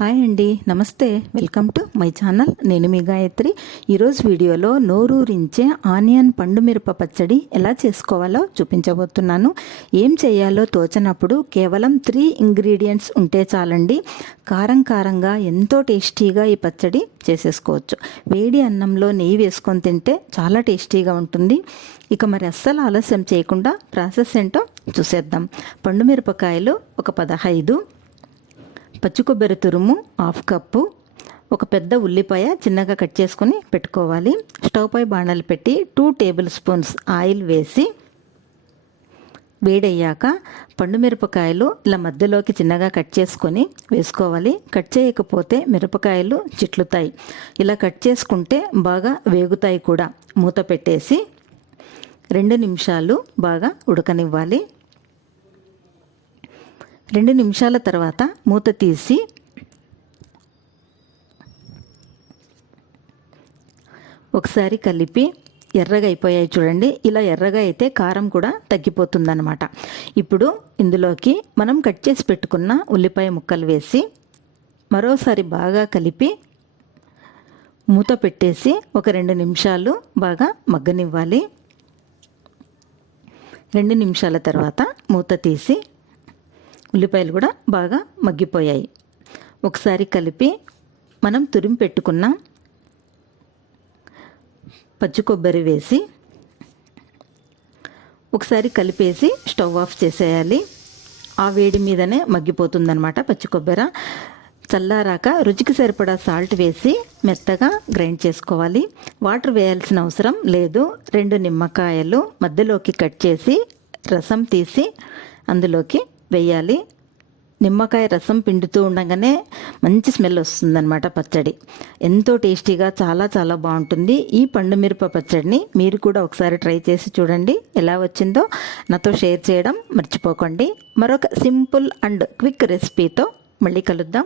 Hi అండి నమస్తే. Welcome to my channel. నేను మీ గాయత్రి. ఈరోజు వీడియోలో నోరూరించే ఆనియన్ పండు మిరప పచ్చడి ఎలా చేసుకోవాలో చూపించబోతున్నాను. ఏం చేయాలో తోచనప్పుడు కేవలం త్రీ ఇంగ్రీడియంట్స్ ఉంటే చాలండి. కారం కారంగా ఎంతో టేస్టీగా ఈ పచ్చడి చేసేసుకోవచ్చు. వేడి అన్నంలో నెయ్యి వేసుకొని తింటే చాలా టేస్టీగా ఉంటుంది. ఇక మరి అస్సలు ఆలస్యం చేయకుండా ప్రాసెస్ ఏంటో చూసేద్దాం. పండు మిరపకాయలు ఒక పదహైదు పచ్చి కొబ్బరి తురుము హాఫ్ కప్పు ఒక పెద్ద ఉల్లిపాయ చిన్నగా కట్ చేసుకొని పెట్టుకోవాలి. స్టవ్ పై బాణాలు పెట్టి టూ టేబుల్ స్పూన్స్ ఆయిల్ వేసి వేడయ్యాక పండు మిరపకాయలు ఇలా మధ్యలోకి చిన్నగా కట్ చేసుకొని వేసుకోవాలి. కట్ చేయకపోతే మిరపకాయలు చిట్లుతాయి. ఇలా కట్ చేసుకుంటే బాగా వేగుతాయి కూడా. మూత పెట్టేసి రెండు నిమిషాలు బాగా ఉడకనివ్వాలి. రెండు నిమిషాల తర్వాత మూత తీసి ఒకసారి కలిపి ఎర్రగా అయిపోయాయి చూడండి. ఇలా ఎర్రగా అయితే కారం కూడా తగ్గిపోతుందన్నమాట. ఇప్పుడు ఇందులోకి మనం కట్ చేసి పెట్టుకున్న ఉల్లిపాయ ముక్కలు వేసి మరోసారి బాగా కలిపి మూత పెట్టేసి ఒక రెండు నిమిషాలు బాగా మగ్గనివ్వాలి. రెండు నిమిషాల తర్వాత మూత తీసి ఉల్లిపాయలు కూడా బాగా మగ్గిపోయాయి. ఒకసారి కలిపి మనం తురిమి పెట్టుకున్న పచ్చి కొబ్బరి వేసి ఒకసారి కలిపేసి స్టవ్ ఆఫ్ చేసేయాలి. ఆ వేడి మీదనే మగ్గిపోతుందనమాట పచ్చి కొబ్బరి. చల్లారాక రుచికి సరిపడా సాల్ట్ వేసి మెత్తగా గ్రైండ్ చేసుకోవాలి. వాటర్ వేయాల్సిన అవసరం లేదు. రెండు నిమ్మకాయలు మధ్యలోకి కట్ చేసి రసం తీసి అందులోకి వేయాలి. నిమ్మకాయ రసం పిండుతూ ఉండగానే మంచి స్మెల్ వస్తుందన్నమాట పచ్చడి. ఎంతో టేస్టీగా చాలా చాలా బాగుంటుంది. ఈ పండు మిరప పచ్చడిని మీరు కూడా ఒకసారి ట్రై చేసి చూడండి. ఎలా వచ్చిందో నాతో షేర్ చేయడం మర్చిపోకండి. మరొక సింపుల్ అండ్ క్విక్ రెసిపీతో మళ్ళీ కలుద్దాం.